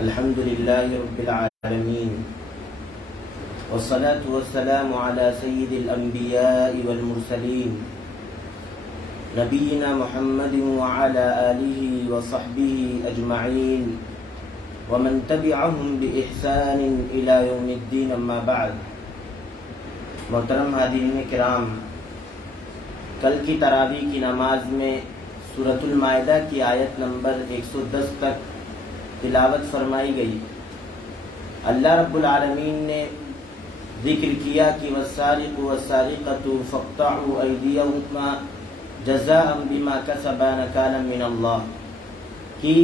الحمد للہ رب العالمین والصلاة والسلام على سید الانبیاء والمرسلین نبینا محمد وعلى آلہ وصحبہ اجمعین ومن تبعهم بإحسان الى یوم الدین اما بعد۔ محترم حاضرین کرام، کل کی تراویح کی نماز میں سورۃ المائدہ کی آیت نمبر 110 تک تلاوت فرمائی گئی۔ اللہ رب العالمین نے ذکر کیا کہ والسارق والسارقۃ فاقطعوا ایدیہما جزاء بما کسبا نکالا من اللہ، کہ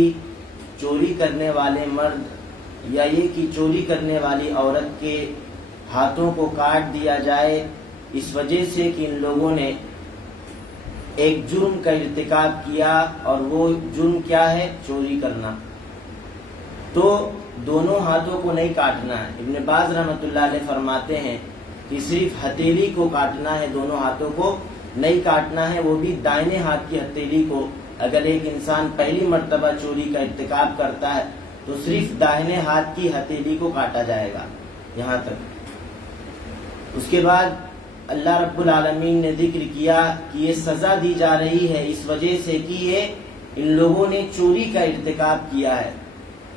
چوری کرنے والے مرد یا یہ کہ چوری کرنے والی عورت کے ہاتھوں کو کاٹ دیا جائے اس وجہ سے کہ ان لوگوں نے ایک جرم کا ارتکاب کیا، اور وہ جرم کیا ہے؟ چوری کرنا۔ تو دونوں ہاتھوں کو نہیں کاٹنا ہے۔ ابن باز رحمۃ اللہ علیہ فرماتے ہیں کہ صرف ہتھیلی کو کاٹنا ہے، دونوں ہاتھوں کو نہیں کاٹنا ہے، وہ بھی دائیں ہاتھ کی ہتھیلی کو۔ اگر ایک انسان پہلی مرتبہ چوری کا ارتکاب کرتا ہے تو صرف دائیں ہاتھ کی ہتھیلی کو کاٹا جائے گا یہاں تک۔ اس کے بعد اللہ رب العالمین نے ذکر کیا کہ یہ سزا دی جا رہی ہے اس وجہ سے کہ یہ ان لوگوں نے چوری کا ارتکاب کیا ہے۔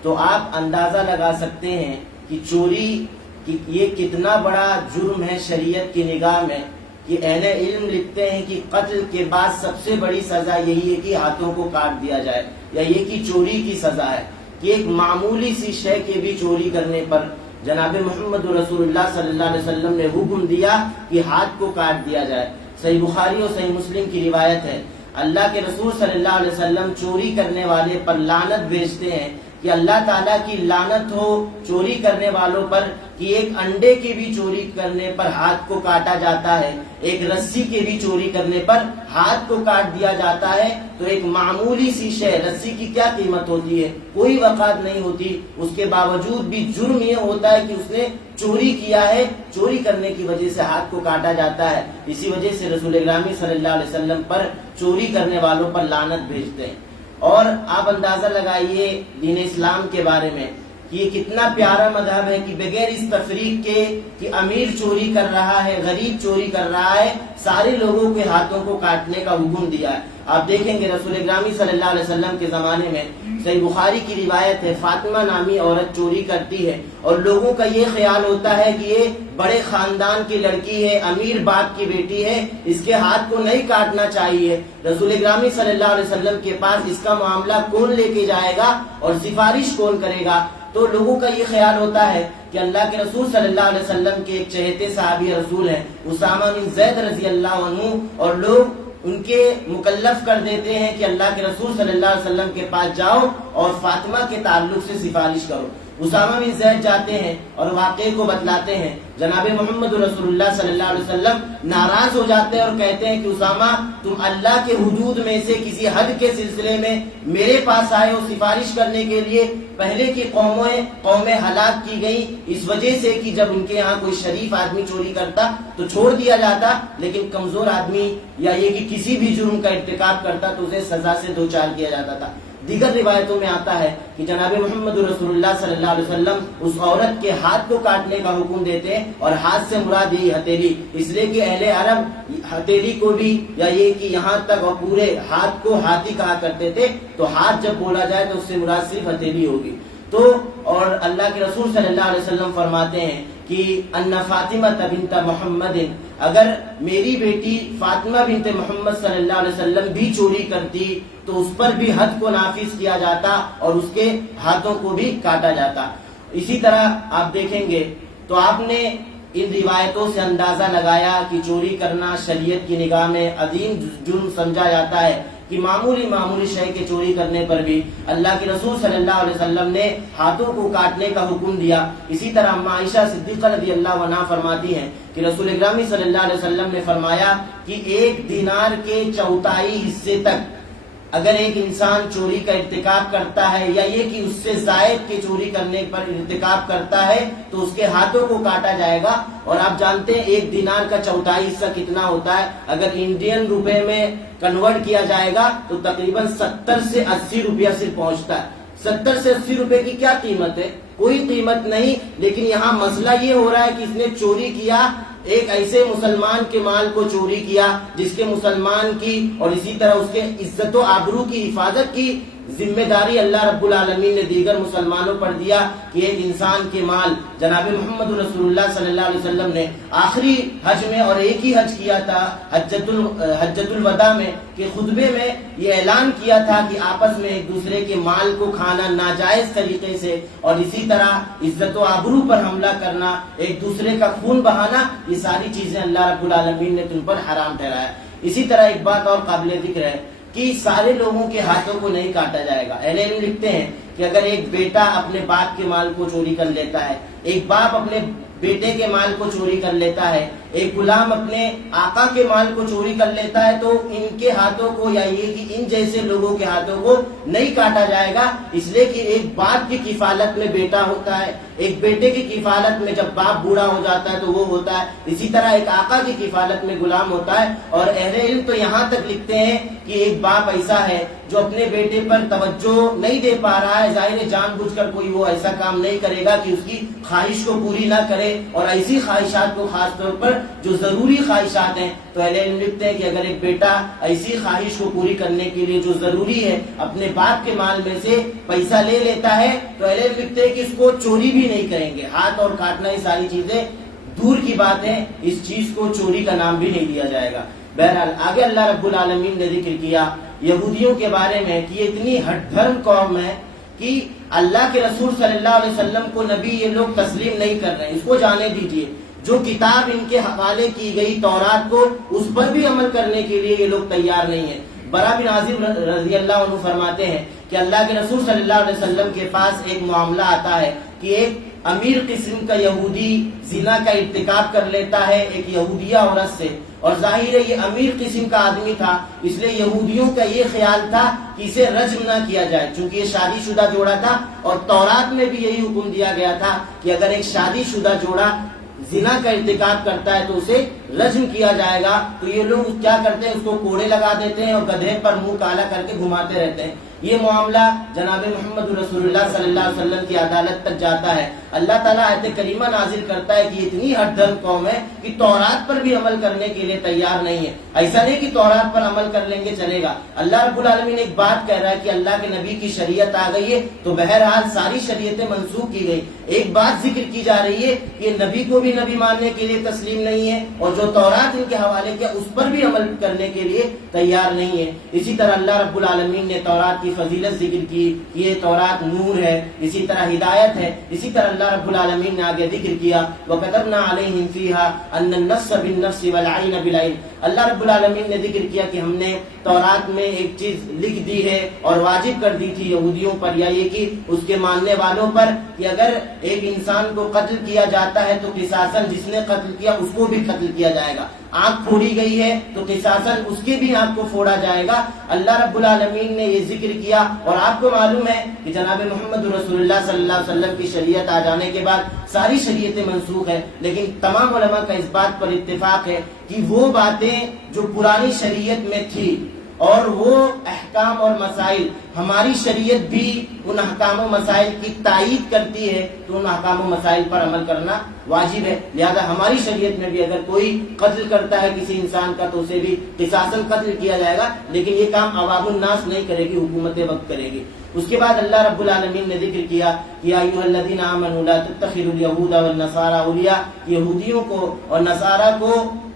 تو آپ اندازہ لگا سکتے ہیں کہ چوری یہ کتنا بڑا جرم ہے شریعت کی نگاہ میں، کہ اہل علم لکھتے ہیں کہ قتل کے بعد سب سے بڑی سزا یہی ہے کہ ہاتھوں کو کاٹ دیا جائے، یا یہ کہ چوری کی سزا ہے کہ ایک معمولی سی شے کے بھی چوری کرنے پر جناب محمد رسول اللہ صلی اللہ علیہ وسلم نے حکم دیا کہ ہاتھ کو کاٹ دیا جائے۔ صحیح بخاری اور صحیح مسلم کی روایت ہے، اللہ کے رسول صلی اللہ علیہ وسلم چوری کرنے والے پر لعنت بھیجتے ہیں کہ اللہ تعالیٰ کی لعنت ہو چوری کرنے والوں پر، کہ ایک انڈے کے بھی چوری کرنے پر ہاتھ کو کاٹا جاتا ہے، ایک رسی کے بھی چوری کرنے پر ہاتھ کو کاٹ دیا جاتا ہے۔ تو ایک معمولی سی شے، رسی کی کیا قیمت ہوتی ہے؟ کوئی وقعت نہیں ہوتی، اس کے باوجود بھی جرم یہ ہوتا ہے کہ اس نے چوری کیا ہے، چوری کرنے کی وجہ سے ہاتھ کو کاٹا جاتا ہے۔ اسی وجہ سے رسول اکرم صلی اللہ علیہ وسلم پر چوری کرنے والوں پر لعنت بھیجتے ہیں۔ اور آپ اندازہ لگائیے دین اسلام کے بارے میں کہ یہ کتنا پیارا مذہب ہے کہ بغیر اس تفریق کے کہ امیر چوری کر رہا ہے، غریب چوری کر رہا ہے، سارے لوگوں کے ہاتھوں کو کاٹنے کا حکم دیا ہے۔ آپ دیکھیں گے رسول اکرم صلی اللہ علیہ وسلم کے زمانے میں صحیح بخاری کی روایت ہے، فاطمہ نامی عورت چوری کرتی ہے اور لوگوں کا یہ خیال ہوتا ہے کہ یہ بڑے خاندان کی لڑکی ہے، امیر باپ کی بیٹی ہے، اس کے ہاتھ کو نہیں کاٹنا چاہیے۔ رسول اکرم صلی اللہ علیہ وسلم کے پاس اس کا معاملہ کون لے کے جائے گا اور سفارش کون کرے گا؟ تو لوگوں کا یہ خیال ہوتا ہے کہ اللہ کے رسول صلی اللہ علیہ وسلم کے ایک چہیتے صحابی رسول ہیں اسامہ بن زید رضی اللہ عنہ، اور لوگ ان کے مکلف کر دیتے ہیں کہ اللہ کے رسول صلی اللہ علیہ وسلم کے پاس جاؤ اور فاطمہ کے تعلق سے سفارش کرو۔ اسامہ بن زید جاتے ہیں اور واقعے کو بتلاتے ہیں۔ جناب محمد رسول اللہ صلی اللہ علیہ وسلم ناراض ہو جاتے ہیں اور کہتے ہیں کہ اسامہ، تم اللہ کے حدود میں سے کسی حد کے سلسلے میں میرے پاس آئے ہو سفارش کرنے کے لیے۔ پہلے کی قومیں ہلاک کی گئی اس وجہ سے کہ جب ان کے یہاں کوئی شریف آدمی چوری کرتا تو چھوڑ دیا جاتا، لیکن کمزور آدمی یا یہ کہ کسی بھی جرم کا ارتکاب کرتا تو اسے سزا سے دوچار کیا جاتا تھا۔ دیگر روایتوں میں آتا ہے کہ جناب محمد رسول اللہ صلی اللہ علیہ وسلم اس عورت کے ہاتھ کو کاٹنے کا حکم دیتے ہیں، اور ہاتھ سے مراد یہی ہتھیلی، اس لیے کہ اہل عرب ہتھیلی کو بھی یا یہ کہ یہاں تک اور پورے ہاتھ کو ہاتھی کہا کرتے تھے، تو ہاتھ جب بولا جائے تو اس سے مراد صرف ہتھیلی ہوگی۔ تو اور اللہ کے رسول صلی اللہ علیہ وسلم فرماتے ہیں کہ ان فاطمہ بنت محمد، اگر میری بیٹی فاطمہ بنت محمد صلی اللہ علیہ وسلم بھی چوری کرتی تو اس پر بھی حد کو نافذ کیا جاتا اور اس کے ہاتھوں کو بھی کاٹا جاتا۔ اسی طرح آپ دیکھیں گے تو آپ نے ان روایتوں سے اندازہ لگایا کہ چوری کرنا شریعت کی نگاہ میں عظیم جرم سمجھا جاتا ہے، کہ معمولی شے کے چوری کرنے پر بھی اللہ کے رسول صلی اللہ علیہ وسلم نے ہاتھوں کو کاٹنے کا حکم دیا۔ اسی طرح عائشہ صدیقہ رضی اللہ عنہا فرماتی ہیں کہ رسول اکرم صلی اللہ علیہ وسلم نے فرمایا کہ 1 دینار کے چوتھائی حصے تک اگر ایک انسان چوری کا ارتکاب کرتا ہے یا یہ کہ اس سے زائد کے چوری کرنے پر ارتکاب کرتا ہے تو اس کے ہاتھوں کو کاٹا جائے گا۔ اور آپ جانتے ہیں 1 دینار کا چوتھائی حصہ کتنا ہوتا ہے؟ اگر انڈین روپے میں کنورٹ کیا جائے گا تو تقریباً 70 سے 80 روپیہ صرف پہنچتا ہے۔ 70 سے 80 روپے کی کیا قیمت ہے؟ کوئی قیمت نہیں. لیکن یہاں مسئلہ یہ ہو رہا ہے کہ اس نے چوری کیا، ایک ایسے مسلمان کے مال کو چوری کیا جس کے مسلمان کی اور اسی طرح اس کے عزت و آبرو کی حفاظت کی ذمہ داری اللہ رب العالمین نے دیگر مسلمانوں پر دیا کہ ایک انسان کے مال. جناب محمد رسول اللہ صلی اللہ علیہ وسلم نے آخری حج میں، اور ایک ہی حج کیا تھا حجۃ الوداع میں، کہ خطبے میں یہ اعلان کیا تھا کہ آپس میں ایک دوسرے کے مال کو کھانا ناجائز طریقے سے اور اسی طرح عزت و آبرو پر حملہ کرنا، ایک دوسرے کا خون بہانا، یہ ساری چیزیں اللہ رب العالمین نے تم پر حرام ٹھہرایا. اسی طرح ایک بات اور قابل ذکر ہے کہ سارے لوگوں کے ہاتھوں کو نہیں کاٹا جائے گا. اہل علم لکھتے ہیں کہ اگر ایک بیٹا اپنے باپ کے مال کو چوری کر لیتا ہے، ایک باپ اپنے بیٹے کے مال کو چوری کر لیتا ہے، ایک غلام اپنے آقا کے مال کو چوری کر لیتا ہے، تو ان کے ہاتھوں کو یا یہ کہ ان جیسے لوگوں کے ہاتھوں کو نہیں کاٹا جائے گا، اس لیے کہ ایک باپ کی کفالت میں بیٹا ہوتا ہے، ایک بیٹے کی کفالت میں جب باپ بوڑھا ہو جاتا ہے تو وہ ہوتا ہے، اسی طرح ایک آقا کی کفالت میں غلام ہوتا ہے. اور اہل علم تو یہاں تک لکھتے ہیں کہ ایک باپ ایسا ہے جو اپنے بیٹے پر توجہ نہیں دے پا رہا ہے، ظاہر جان بوجھ کر کوئی وہ ایسا کام نہیں کرے گا کہ اس کی خواہش کو پوری نہ کرے، اور ایسی خواہشات کو خاص طور پر جو ضروری خواہشات ہیں، تو اہل علم لکھتے ہیں کہ اگر ایک بیٹا ایسی خواہش کو پوری کرنے کے لیے جو ضروری ہے اپنے باپ کے مال میں سے پیسہ لے لیتا ہے، تو اہل علم لکھتے ہیں کہ اس کو چوری بھی نہیں کریں گے. ہاتھ اور کاٹنا یہ ساری چیزیں دور کی بات ہے، اس چیز کو چوری کا نام بھی نہیں دیا جائے گا. بہرحال آگے اللہ رب العالمین نے ذکر کیا یہودیوں کے بارے میں کہ یہ اتنی ہٹ دھرم قوم ہے کہ اللہ کے رسول صلی اللہ علیہ وسلم کو نبی یہ لوگ تسلیم نہیں کر رہے ہیں. اس کو جانے دیجئے، جو کتاب ان کے حوالے کی گئی تورات کو، اس پر بھی عمل کرنے کے لیے یہ لوگ تیار نہیں ہیں. برا بن عازب رضی اللہ عنہ فرماتے ہیں کہ اللہ کے رسول صلی اللہ علیہ وسلم کے پاس ایک معاملہ آتا ہے کہ ایک امیر قسم کا یہودی زنا کا ارتکاب کر لیتا ہے ایک یہودیہ عورت سے، اور ظاہر ہے یہ امیر قسم کا آدمی تھا، اس لیے یہودیوں کا یہ خیال تھا کہ اسے رجم نہ کیا جائے، چونکہ یہ شادی شدہ جوڑا تھا، اور تورات میں بھی یہی حکم دیا گیا تھا کہ اگر ایک شادی شدہ جوڑا زنا کا ارتکاب کرتا ہے تو اسے رجم کیا جائے گا. تو یہ لوگ کیا کرتے ہیں، اس کو کوڑے لگا دیتے ہیں اور گدھے پر منہ کالا کر کے گھماتے رہتے ہیں. یہ معاملہ جناب محمد رسول اللہ صلی اللہ علیہ وسلم کی عدالت تک جاتا ہے. اللہ تعالیٰ آیت کریمہ نازل کرتا ہے کہ اتنی ہٹ دھرم قوم ہے کہ تورات پر بھی عمل کرنے کے لیے تیار نہیں ہے. ایسا نہیں کہ تورات پر عمل کر لیں گے چلے گا. اللہ رب العالمین ایک بات کہہ رہا ہے کہ اللہ کے نبی کی شریعت آ گئی ہے تو بہرحال ساری شریعتیں منسوخ کی گئی. ایک بات ذکر کی جا رہی ہے کہ نبی کو بھی نبی ماننے کے لیے تسلیم نہیں ہے، اور جو تورات ان کے حوالے کیا اس پر بھی عمل کرنے کے لیے تیار نہیں ہے. اسی طرح اللہ رب العالمین نے تورات کی فضیلت ذکر کی کہ یہ تورات نور ہے، اسی طرح ہدایت ہے. اسی طرح اللہ رب العالمین نے آگے ذکر کیا وَكَتَبْنَا عَلَيْهِمْ فِيهَا أَنَّ النَّفْسَ بِالنَّفْسِ وَالْعَيْنَ بِالْعَيْنِ. اللہ رب العالمین نے ذکر کیا کہ ہم نے تورات میں ایک چیز لکھ دی ہے اور واجب کر دی تھی یہودیوں پر یا یہ کہ اس کے ماننے والوں پر کہ اگر ایک انسان کو قتل کیا جاتا ہے تو قصاصاً جس نے قتل کیا اس کو بھی قتل کیا جائے گا. آنکھ پھوڑی گئی ہے تو قصاصاً اس کے بھی آنکھ کو پھوڑا جائے گا. اللہ رب العالمین نے یہ ذکر کیا. اور آپ کو معلوم ہے کہ جناب محمد رسول اللہ صلی اللہ علیہ وسلم کی شریعت آ جانے کے بعد ساری شریعتیں منسوخ ہیں، لیکن تمام علماء کا اس بات پر اتفاق ہے کہ وہ باتیں جو پرانی شریعت میں تھی اور وہ احکام اور مسائل ہماری شریعت بھی ان احکام و مسائل کی تائید کرتی ہے، تو ان احکام و مسائل پر عمل کرنا واجب ہے. لہذا ہماری شریعت میں بھی اگر کوئی قتل کرتا ہے کسی انسان کا تو اسے بھی قصاصاً قتل کیا جائے گا، لیکن یہ کام عوام الناس نہیں کرے گی، حکومت وقت کرے گی. اس کے بعد اللہ رب العالمین نے ذکر کیا کہ یا ایھا الذین آمنوا لا تتخذوا اليهود والنصارى اولیاء، یہودیوں کو اور نصارہ کو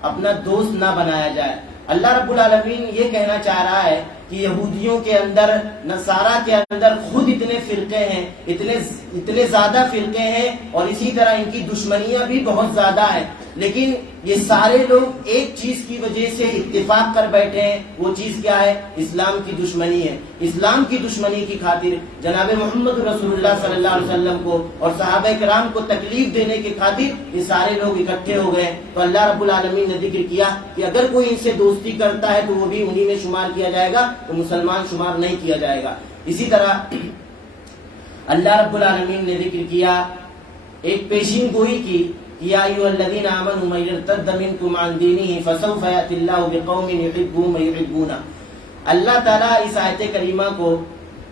اپنا دوست نہ بنایا جائے. اللہ رب العالمین یہ کہنا چاہ رہا ہے کہ یہودیوں کے اندر، نصارہ کے اندر خود اتنے فرقے ہیں، اتنے زیادہ فرقے ہیں، اور اسی طرح ان کی دشمنیاں بھی بہت زیادہ ہیں، لیکن یہ سارے لوگ ایک چیز کی وجہ سے اتفاق کر بیٹھے ہیں. وہ چیز کیا ہے؟ اسلام کی دشمنی ہے. اسلام کی دشمنی کی خاطر جناب محمد رسول اللہ صلی اللہ علیہ وسلم کو اور صحابہ کرام کو تکلیف دینے کی خاطر یہ سارے لوگ اکٹھے ہو گئے. تو اللہ رب العالمین نے ذکر کیا کہ اگر کوئی ان سے دوستی کرتا ہے تو وہ بھی انہی میں شمار کیا جائے گا، تو مسلمان شمار نہیں کیا جائے گا. اسی طرح اللہ رب العالمین نے ذکر کیا ایک پیشین گوئی کی یا ایھا الذین آمنوا من یرتد منکم عن دینہ فسوف یأتی اللہ بقوم یحبهم ویحبونہ. اللہ تعالیٰ اس آیت کریمہ کو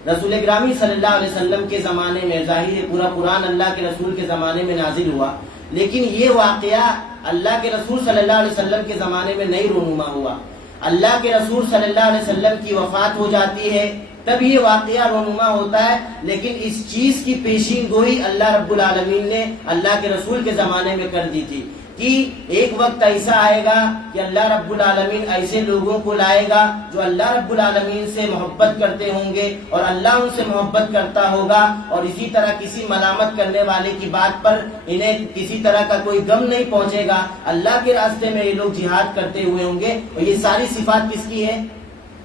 رسول گرامی صلی اللہ علیہ وسلم کے زمانے میں، ظاہر پورا قرآن اللہ کے رسول کے زمانے میں نازل ہوا، لیکن یہ واقعہ اللہ کے رسول صلی اللہ علیہ وسلم کے زمانے میں نہیں رونما ہوا۔ اللہ کے رسول صلی اللہ علیہ وسلم کی وفات ہو جاتی ہے تب یہ واقعہ رونما ہوتا ہے، لیکن اس چیز کی پیشین گوئی اللہ رب العالمین نے اللہ کے رسول کے زمانے میں کر دی تھی کہ ایک وقت ایسا آئے گا کہ اللہ رب العالمین ایسے لوگوں کو لائے گا جو اللہ رب العالمین سے محبت کرتے ہوں گے اور اللہ ان سے محبت کرتا ہوگا، اور اسی طرح کسی ملامت کرنے والے کی بات پر انہیں کسی طرح کا کوئی غم نہیں پہنچے گا۔ اللہ کے راستے میں یہ لوگ جہاد کرتے ہوئے ہوں گے، اور یہ ساری صفات کس کی ہے؟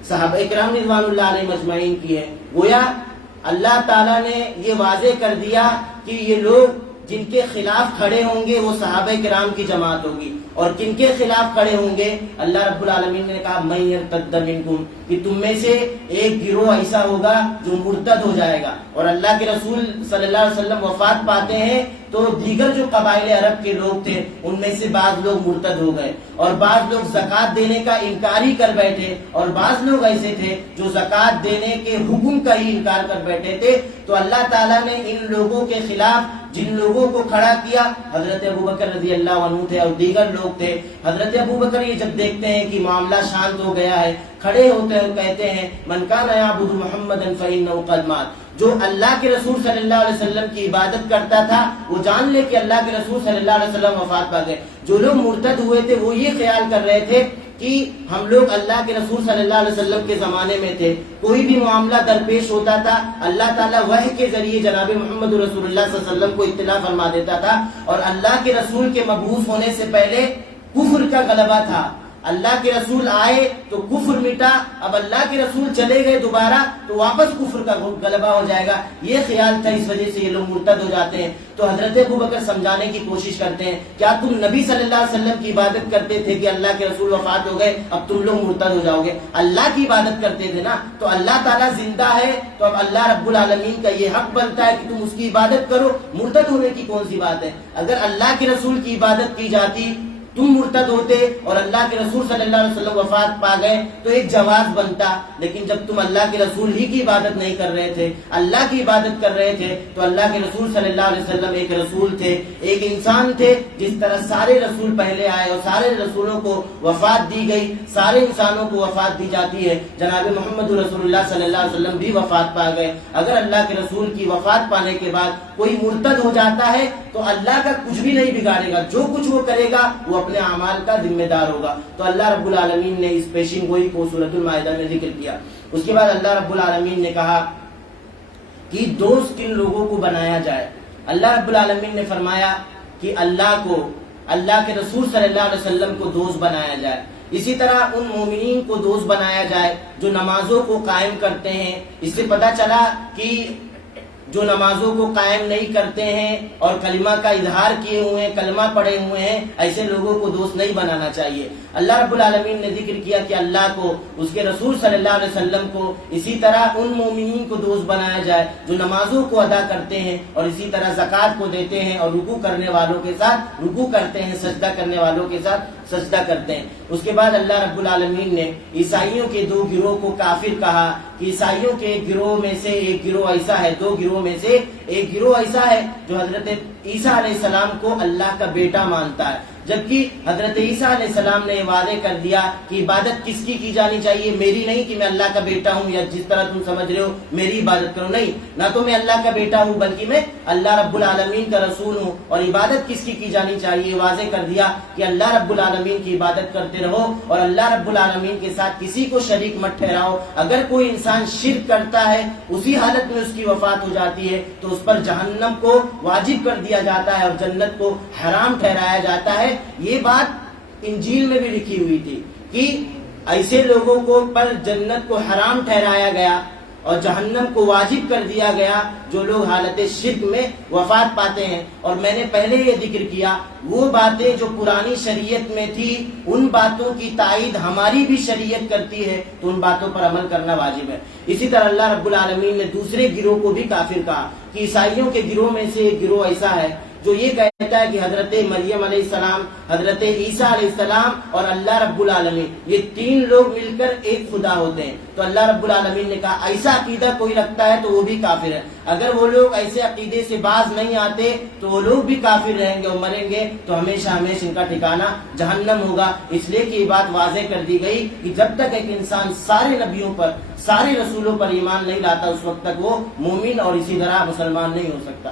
صحابہ کرام رضوان اللہ علیہ مجمعین کی ہے۔ گویا اللہ تعالیٰ نے یہ واضح کر دیا کہ یہ لوگ جن کے خلاف کھڑے ہوں گے وہ صحابہ کرام کی جماعت ہوگی، اور جن کے خلاف کھڑے ہوں گے اللہ رب العالمین نے کہا من یرتد منکم، کہ تم میں سے ایک گروہ ایسا ہوگا جو مرتد ہو جائے گا۔ اور اللہ کے رسول صلی اللہ علیہ وسلم وفات پاتے ہیں تو دیگر جو قبائل عرب کے لوگ تھے ان میں سے بعض لوگ مرتد ہو گئے، اور بعض لوگ زکوٰۃ دینے کا انکار ہی کر بیٹھے، اور بعض لوگ ایسے تھے جو زکوٰۃ دینے کے حکم کا ہی انکار کر بیٹھے تھے۔ تو اللہ تعالیٰ نے ان لوگوں کے خلاف جن لوگوں کو کھڑا کیا، حضرت ابوبکر رضی اللہ عنہ تھے اور دیگر لوگ تھے۔ حضرت ابوبکر یہ جب دیکھتے ہیں کہ معاملہ شانت ہو گیا ہے، کھڑے ہوتے ہیں، کہتے ہیں من کان یعبد محمدا فإنہ قد مات، جو اللہ کے رسول صلی اللہ علیہ وسلم کی عبادت کرتا تھا وہ جان لے کہ اللہ کے رسول صلی اللہ علیہ وسلم وفات پا گئے۔ جو لوگ مرتد ہوئے تھے وہ یہ خیال کر رہے تھے کہ ہم لوگ اللہ کے رسول صلی اللہ علیہ وسلم کے زمانے میں تھے، کوئی بھی معاملہ درپیش ہوتا تھا اللہ تعالیٰ وحی کے ذریعے جناب محمد رسول اللہ صلی اللہ علیہ وسلم کو اطلاع فرما دیتا تھا، اور اللہ کے رسول کے مبعوث ہونے سے پہلے کفر کا غلبہ تھا۔ اللہ کے رسول آئے تو کفر مٹا، اب اللہ کے رسول چلے گئے دوبارہ تو واپس کفر کا غلبہ ہو جائے گا، یہ خیال تھا، اس وجہ سے یہ لوگ مرتد ہو جاتے ہیں۔ تو حضرت ابوبکر سمجھانے کی کوشش کرتے ہیں کیا تم نبی صلی اللہ علیہ وسلم کی عبادت کرتے تھے کہ اللہ کے رسول وفات ہو گئے اب تم لوگ مرتد ہو جاؤ گے؟ اللہ کی عبادت کرتے تھے نا، تو اللہ تعالیٰ زندہ ہے تو اب اللہ رب العالمین کا یہ حق بنتا ہے کہ تم اس کی عبادت کرو، مرتد ہونے کی کون سی بات ہے؟ اگر اللہ کے رسول کی عبادت کی جاتی تم مرتد ہوتے اور اللہ کے رسول صلی اللہ علیہ وسلم وفات پا گئے تو ایک جواز بنتا، لیکن جب تم اللہ کے رسول ہی کی عبادت نہیں کر رہے تھے، اللہ کی عبادت کر رہے تھے، تو اللہ کے رسول صلی اللہ علیہ وسلم ایک رسول تھے، ایک انسان تھے، جس طرح سارے رسول پہلے آئے اور سارے رسولوں کو وفات دی گئی، سارے انسانوں کو وفات دی جاتی ہے، جناب محمد رسول اللہ صلی اللہ علیہ وسلم بھی وفات پا گئے۔ اگر اللہ کے رسول کی وفات پانے کے بعد کوئی مرتد ہو جاتا ہے تو اللہ کا کچھ بھی نہیں بگاڑے گا، جو کچھ وہ کرے گا وہ اپنے اعمال کا ذمہ دار ہوگا۔ تو اللہ رب العالمین نے اس پیشین گوئی کو سورۃ المائدہ میں ذکر کیا۔ اس کے بعد اللہ رب العالمین نے کہا کہ دوست کن لوگوں کو بنایا جائے۔ اللہ رب العالمین نے فرمایا کہ اللہ کو، اللہ کے رسول صلی اللہ علیہ وسلم کو دوست بنایا جائے، اسی طرح ان مومنین کو دوست بنایا جائے جو نمازوں کو قائم کرتے ہیں۔ اس سے پتہ چلا کہ جو نمازوں کو قائم نہیں کرتے ہیں اور کلمہ کا اظہار کیے ہوئے ہیں، کلمہ پڑھے ہوئے ہیں، ایسے لوگوں کو دوست نہیں بنانا چاہیے۔ اللہ رب العالمین نے ذکر کیا کہ اللہ کو، اس کے رسول صلی اللہ علیہ وسلم کو، اسی طرح ان مومنین کو دوست بنایا جائے جو نمازوں کو ادا کرتے ہیں اور اسی طرح زکوٰۃ کو دیتے ہیں اور رکوع کرنے والوں کے ساتھ رکوع کرتے ہیں، سجدہ کرنے والوں کے ساتھ سجدہ کرتے ہیں۔ اس کے بعد اللہ رب العالمین نے عیسائیوں کے دو گروہ کو کافر کہا کہ عیسائیوں کے ایک گروہ میں سے ایک گروہ ایسا ہے، دو گروہ میں سے ایک گروہ ایسا ہے جو حضرت عیسیٰ علیہ السلام کو اللہ کا بیٹا مانتا ہے، جبکہ حضرت عیسیٰ علیہ السلام نے واضح کر دیا کہ عبادت کس کی جانی چاہیے، میری نہیں کہ میں اللہ کا بیٹا ہوں یا جس طرح تم سمجھ رہے ہو میری عبادت کرو، نہیں، نہ تو میں اللہ کا بیٹا ہوں بلکہ میں اللہ رب العالمین کا رسول ہوں۔ اور عبادت کس کی جانی چاہیے، واضح کر دیا کہ اللہ رب العالمین کی عبادت کرتے رہو اور اللہ رب العالمین کے ساتھ کسی کو شریک مت ٹھہراؤ۔ اگر کوئی انسان شرک کرتا ہے، اسی حالت میں اس کی وفات ہو جاتی ہے تو اس پر جہنم کو واجب کر دیا جاتا ہے اور جنت کو حرام ٹھہرایا جاتا ہے۔ یہ بات انجیل میں بھی لکھی ہوئی تھی کہ ایسے لوگوں کو پر جنت کو حرام ٹھہرایا گیا اور جہنم کو واجب کر دیا گیا جو لوگ حالت شرک میں وفات پاتے ہیں۔ اور میں نے پہلے یہ ذکر کیا وہ باتیں جو پرانی شریعت میں تھی ان باتوں کی تائید ہماری بھی شریعت کرتی ہے تو ان باتوں پر عمل کرنا واجب ہے۔ اسی طرح اللہ رب العالمین نے دوسرے گروہ کو بھی کافر کہا کہ عیسائیوں کے گروہ میں سے ایک گروہ ایسا ہے جو یہ کہتا ہے کہ حضرت مریم علیہ السلام، حضرت عیسیٰ علیہ السلام اور اللہ رب العالمین یہ تین لوگ مل کر ایک خدا ہوتے ہیں، تو اللہ رب العالمین نے کہا ایسا عقیدہ کوئی رکھتا ہے تو وہ بھی کافر ہے۔ اگر وہ لوگ ایسے عقیدے سے باز نہیں آتے تو وہ لوگ بھی کافر رہیں گے اور مریں گے، تو ہمیشہ ہمیشہ ان کا ٹھکانہ جہنم ہوگا۔ اس لیے کہ یہ بات واضح کر دی گئی کہ جب تک ایک انسان سارے نبیوں پر، سارے رسولوں پر ایمان نہیں لاتا اس وقت تک وہ مومن اور اسی طرح مسلمان نہیں ہو سکتا۔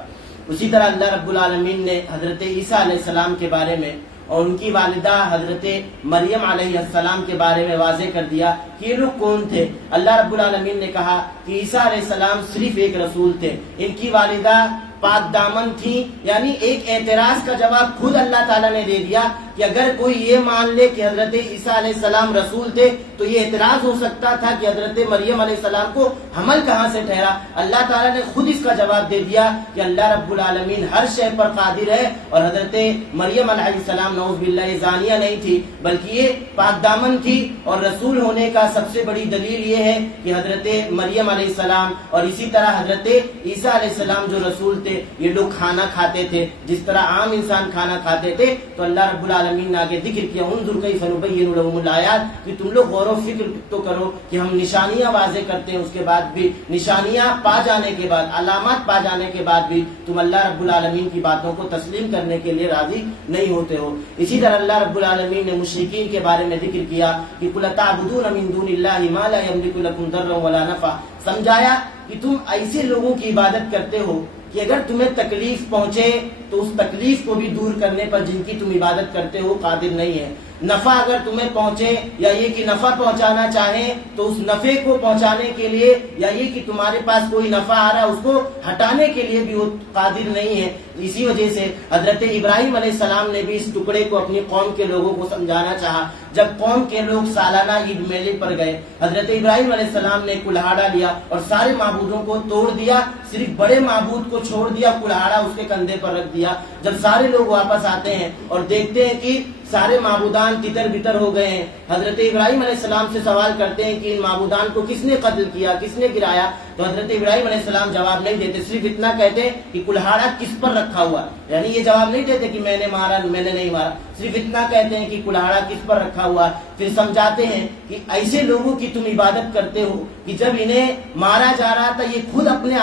اسی طرح اللہ رب العالمین نے حضرت عیسیٰ علیہ السلام کے بارے میں اور ان کی والدہ حضرت مریم علیہ السلام کے بارے میں واضح کر دیا کہ یہ لوگ کون تھے۔ اللہ رب العالمین نے کہا کہ عیسیٰ علیہ السلام صرف ایک رسول تھے، ان کی والدہ پاک دامن تھی، یعنی ایک اعتراض کا جواب خود اللہ تعالیٰ نے دے دیا کہ اگر کوئی یہ مان لے کہ حضرت عیسیٰ علیہ السلام رسول تھے تو یہ اعتراض ہو سکتا تھا کہ حضرت مریم علیہ السلام کو حمل کہاں سے ٹھہرا۔ اللہ تعالیٰ نے خود اس کا جواب دے دیا کہ اللہ رب العالمین ہر شے پر قادر ہے، اور حضرت مریم علیہ السلام نعوذ باللہ زانیہ نہیں تھی بلکہ یہ پاک دامن تھی، اور رسول ہونے کا سب سے بڑی دلیل یہ ہے کہ حضرت مریم علیہ السلام اور اسی طرح حضرت عیسیٰ علیہ السلام جو رسول تھے یہ لوگ کھانا کھاتے تھے جس طرح عام انسان کھانا کھاتے تھے۔ تو اللہ رب العالمین نے آگے ذکر کیا انظر کیف نبین لهم الآیات، کہ تم لوگ غور و فکر تو کرو کہ ہم نشانیاں واضح کرتے ہیں، اس کے بعد بھی نشانیاں پا جانے کے بعد، علامات پا جانے کے بعد بھی تم اللہ رب العالمین کی باتوں کو تسلیم کرنے کے لیے راضی نہیں ہوتے ہو۔ اسی طرح اللہ رب العالمین نے مشرکین کے بارے میں ذکر کیا کہ قل تعبدون من دون اللہ ما لا یملک لکم ضرا ولا نفع، سمجھایا کہ تم ایسے لوگوں کی عبادت کرتے ہو کہ اگر تمہیں تکلیف پہنچے تو اس تکلیف کو بھی دور کرنے پر جن کی تم عبادت کرتے ہو قادر نہیں ہے، نفع اگر تمہیں پہنچے یا یہ کہ نفع پہنچانا چاہیں تو اس نفع کو پہنچانے کے لیے، یا یہ کہ تمہارے پاس کوئی نفع آ رہا ہے اس کو ہٹانے کے لیے بھی وہ قادر نہیں ہے۔ اسی وجہ سے حضرت ابراہیم علیہ السلام نے بھی اس ٹکڑے کو اپنی قوم کے لوگوں کو سمجھانا چاہا۔ جب قوم کے لوگ سالانہ عید میلے پر گئے، حضرت ابراہیم علیہ السلام نے کلہاڑا لیا اور سارے معبودوں کو توڑ دیا، صرف بڑے معبود کو چھوڑ دیا، کلہاڑا اس کے کندھے پر رکھ دیا۔ جب سارے لوگ واپس آتے ہیں اور دیکھتے ہیں کہ سارے معبودان تتر بتر ہو گئے ہیں، حضرت ابراہیم علیہ السلام سے سوال کرتے ہیں کہ ان معبودان کو کس نے قتل کیا، کس نے گرایا؟ تو حضرت ابراہیم علیہ السلام جواب نہیں دیتے، صرف اتنا کہتے ہیں کہ کلہاڑا کس پر رکھا ہوا، یعنی یہ جواب نہیں دیتے کہ میں نے مارا، میں نے نہیں مارا، صرف اتنا کہتے ہیں کہ کلہاڑا کس پر رکھا ہوا۔ پھر سمجھاتے ہیں کہ ایسے لوگوں کی تم عبادت کرتے ہو کہ جب انہیں مارا جا رہا تھا یہ خود اپنے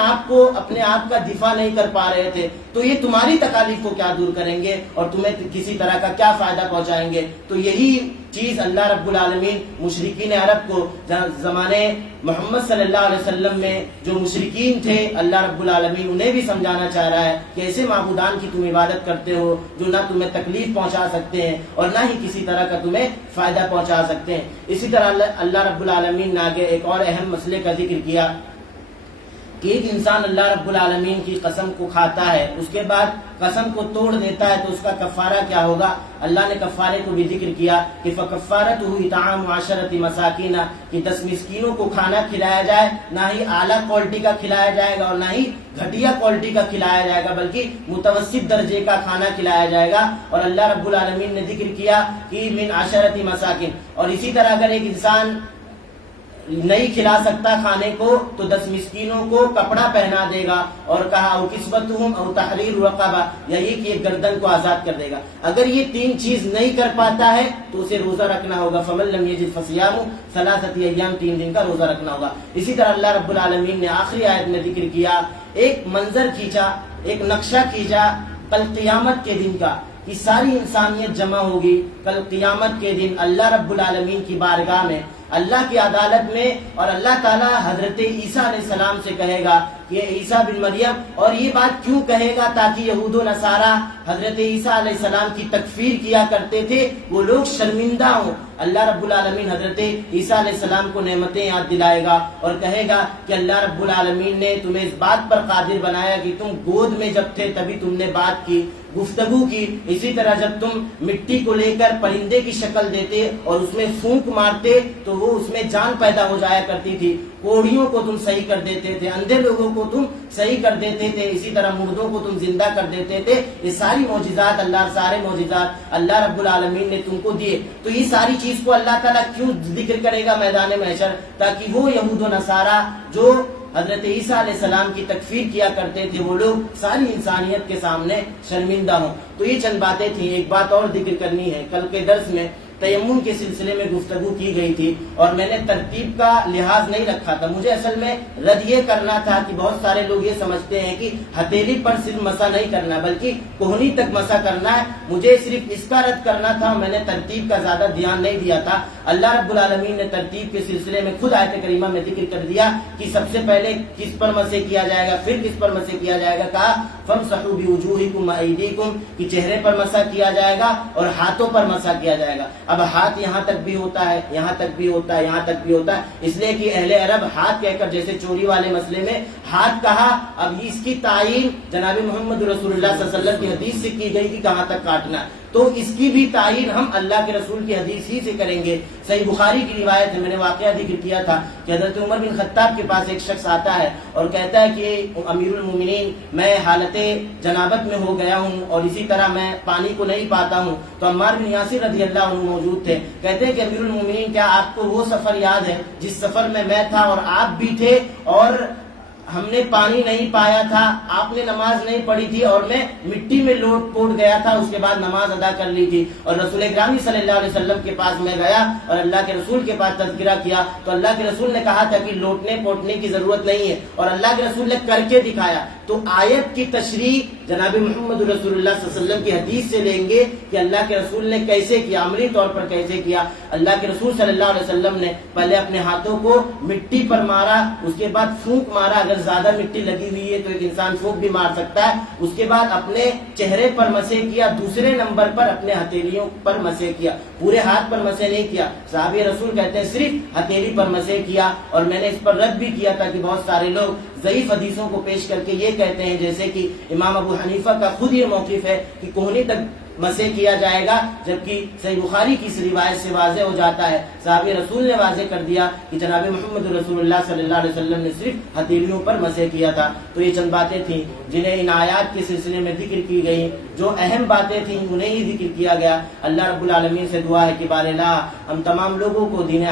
آپ کا دفاع نہیں کر پا رہے تھے، تو یہ تمہاری تکالیف کو کیا دور کریں گے اور تمہیں کسی طرح کا کیا فائدہ پہنچائیں گے؟ تو یہی چیز اللہ رب العالمین مشرکین عرب کو زمانے محمد صلی اللہ علیہ وسلم میں جو مشرکین تھے، اللہ رب العالمین انہیں بھی سمجھانا چاہ رہا ہے کہ ایسے معبودان کی تم عبادت کرتے ہو جو نہ تمہیں تکلیف پہنچا سکتے ہیں اور نہ ہی کسی طرح کا تمہیں فائدہ پہنچا سکتے ہیں۔ اسی طرح اللہ رب العالمین نے آگے ایک اور اہم مسئلے کا ذکر کیا کہ ایک انسان اللہ رب العالمین کی قسم کو کھاتا ہے، اس کے بعد قسم کو توڑ دیتا ہے تو اس کا کفارہ کیا ہوگا۔ اللہ نے کفارے کو بھی ذکر کیا کہ فَكَفَّارَتُهُ اِطْعَامُ عَشَرَةِ مَسَاكِينَ، کہ 10 مسکینوں کو کھانا کھلایا جائے، نہ ہی اعلیٰ کوالٹی کا کھلایا جائے گا اور نہ ہی گھٹیا کوالٹی کا کھلایا جائے گا، بلکہ متوسط درجے کا کھانا کھلایا جائے گا۔ اور اللہ رب العالمین نے ذکر کیا کہ من 10 مساکین، اور اسی طرح اگر ایک انسان نہیں کھلا سکتا کھانے کو تو 10 مسکینوں کو کپڑا پہنا دے گا، اور کہا او کسوتہم او تحریر رقبہ، یہی کہ ایک گردن کو آزاد کر دے گا۔ اگر یہ 3 چیز نہیں کر پاتا ہے تو اسے روزہ رکھنا ہوگا، فمن لم یجد فصیام 3 ایام، 3 دن کا روزہ رکھنا ہوگا۔ اسی طرح اللہ رب العالمین نے آخری آیت میں ذکر کیا، ایک منظر کھینچا، ایک نقشہ کھینچا کل قیامت کے دن کا، کہ ساری انسانیت جمع ہوگی کل قیامت کے دن اللہ رب العالمین کی بارگاہ میں، اللہ کی عدالت میں، اور اللہ تعالیٰ حضرت عیسیٰ علیہ السلام سے کہے گا کہ عیسیٰ بن مریم، اور یہ بات کیوں کہے گا؟ تاکہ یہود و نصارہ حضرت عیسیٰ علیہ السلام کی تکفیر کیا کرتے تھے وہ لوگ شرمندہ ہوں۔ اللہ رب العالمین حضرت عیسیٰ علیہ السلام کو نعمتیں یاد دلائے گا اور کہے گا کہ اللہ رب العالمین نے تمہیں اس بات پر قادر بنایا کہ تم گود میں جب تھے تبھی تم نے بات کی، گفتگو کی۔ اسی طرح جب تم مٹی کو لے کر پرندے کی شکل دیتے اور اس میں پھونک مارتے تو وہ اس میں جان پیدا ہو جایا کرتی تھی. کوڑیوں کو تم صحیح کر دیتے تھے, اندھے لوگوں کو تم صحیح کر دیتے تھے, اسی طرح مردوں کو تم زندہ کر دیتے تھے. یہ ساری معجزات سارے معجزات اللہ رب العالمین نے تم کو دیے. تو یہ ساری چیز کو اللہ تعالیٰ کیوں ذکر کرے گا میدان محشر؟ تاکہ وہ یہود و نصارہ جو حضرت عیسیٰ علیہ السلام کی تکفیر کیا کرتے تھے, وہ لوگ ساری انسانیت کے سامنے شرمندہ ہوں. تو یہ چند باتیں تھیں. ایک بات اور ذکر کرنی ہے. کل کے درس میں تیمم کے سلسلے میں گفتگو کی گئی تھی اور میں نے ترتیب کا لحاظ نہیں رکھا تھا. مجھے اصل میں رد یہ کرنا تھا کہ بہت سارے لوگ یہ سمجھتے ہیں کہ ہتھیلی پر صرف مسا نہیں کرنا بلکہ کوہنی تک مسا کرنا ہے. مجھے صرف اس کا رد کرنا تھا. میں نے ترتیب کا زیادہ دھیان نہیں دیا تھا. اللہ رب العالمین نے ترتیب کے سلسلے میں خود آیت کریمہ میں ذکر کر دیا کہ سب سے پہلے کس پر مسح کیا جائے گا, پھر کس پر مسح کیا جائے گا. کہا فامسحوا بوجوہکم وایدیکم, کہ چہرے پر مسح کیا جائے گا اور ہاتھوں پر مسح کیا جائے گا. اب ہاتھ یہاں تک بھی ہوتا ہے, یہاں تک بھی ہوتا ہے, یہاں تک بھی ہوتا ہے, اس لیے کہ اہل عرب ہاتھ کہہ کر, جیسے چوری والے مسئلے میں ہاتھ کہا, اب اس کی تعین جناب محمد رسول اللہ صلی اللہ علیہ وسلم کی حدیث سے کی گئی کہ کہاں تک کاٹنا ہے. تو اس کی بھی تعین ہم اللہ کے رسول کی حدیث ہی سے کریں گے. صحیح بخاری کی روایت ہے, میں نے واقعہ ذکر کیا تھا کہ حضرت عمر بن خطاب کے پاس ایک شخص آتا ہے اور کہتا ہے کہ امیر المومنین, میں حالت جنابت میں ہو گیا ہوں اور اسی طرح میں پانی کو نہیں پاتا ہوں. تو عمار بن یاسر رضی اللہ عنہ موجود تھے. کہتے ہیں کہ امیر المومنین, کیا آپ کو وہ سفر یاد ہے جس سفر میں تھا اور آپ بھی تھے اور ہم نے پانی نہیں پایا تھا, آپ نے نماز نہیں پڑھی تھی اور میں مٹی میں لوٹ پوٹ گیا تھا, اس کے بعد نماز ادا کر لی تھی, اور رسول اکرامی صلی اللہ علیہ وسلم کے پاس میں گیا اور اللہ کے رسول کے پاس تذکرہ کیا تو اللہ کے رسول نے کہا تھا کہ لوٹنے پوٹنے کی ضرورت نہیں ہے, اور اللہ کے رسول نے کر کے دکھایا. تو آیت کی تشریح جناب محمد رسول اللہ صلی اللہ علیہ وسلم کی حدیث سے لیں گے کہ اللہ کے رسول نے کیسے کیا, عملی طور پر کیسے کیا. اللہ کے رسول صلی اللہ علیہ وسلم نے پہلے اپنے ہاتھوں کو مٹی پر مارا, اس کے بعد پھونک مارا, اگر زیادہ مٹی لگی ہوئی ہے تو ایک انسان پھونک بھی مار سکتا ہے. اس کے بعد اپنے چہرے پر مسح کیا, دوسرے نمبر پر اپنے ہتھیلیوں پر مسح کیا, پورے ہاتھ پر مسح نہیں کیا. صحابی رسول کہتے ہیں صرف ہتھیلی پر مسح کیا. اور میں نے اس پر رد بھی کیا تھا کہ بہت سارے لوگ ضعیف حدیثوں کو پیش کر کے یہ کہتے ہیں, جیسے کہ امام ابو حنیفہ کا خود یہ موقف ہے کہ کوہنی تک مسح کیا جائے گا, جبکہ صحیح بخاری کی اس روایت سے واضح ہو جاتا ہے, صحابی رسول نے واضح کر دیا کہ جناب محمد رسول اللہ صلی اللہ علیہ وسلم نے صرف ہتھیلیوں پر مسح کیا تھا. تو یہ چند باتیں تھیں جنہیں ان آیات کے سلسلے میں ذکر کی گئی. جو اہم باتیں تھیں انہیں ہی ذکر کیا گیا. اللہ رب العالمین سے دعا ہے کہ باراللہ ہم تمام لوگوں کو دین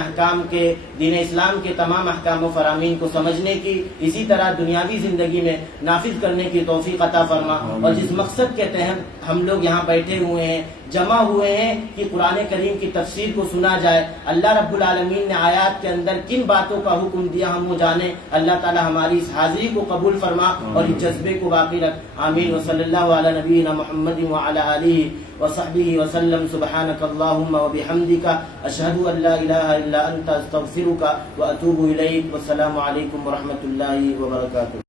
اسلام کے تمام احکام و فرامین کو سمجھنے کی, اسی طرح دنیاوی زندگی میں نافذ کرنے کی توفیق عطا فرما. اور جس مقصد کے تحت ہم لوگ یہاں بیٹھے ہوئے ہیں, جمع ہوئے ہیں کہ قرآن کریم کی تفسیر کو سنا جائے, اللہ رب العالمین نے آیات کے اندر کن باتوں کا حکم دیا ہم وہ جانیں. اللہ تعالی ہماری اس حاضری کو قبول فرما اور اس جذبے کو باقی رکھ. آمین. وصلی اللہ علی نبینا محمد وعلی آلہ وصحبہ وسلم. سبحانک اللہم وبحمدک, اشہد ان لا الہ الا انت, استغفرک واتوب الیک. والسلام علیکم ورحمۃ اللہ وبرکاتہ.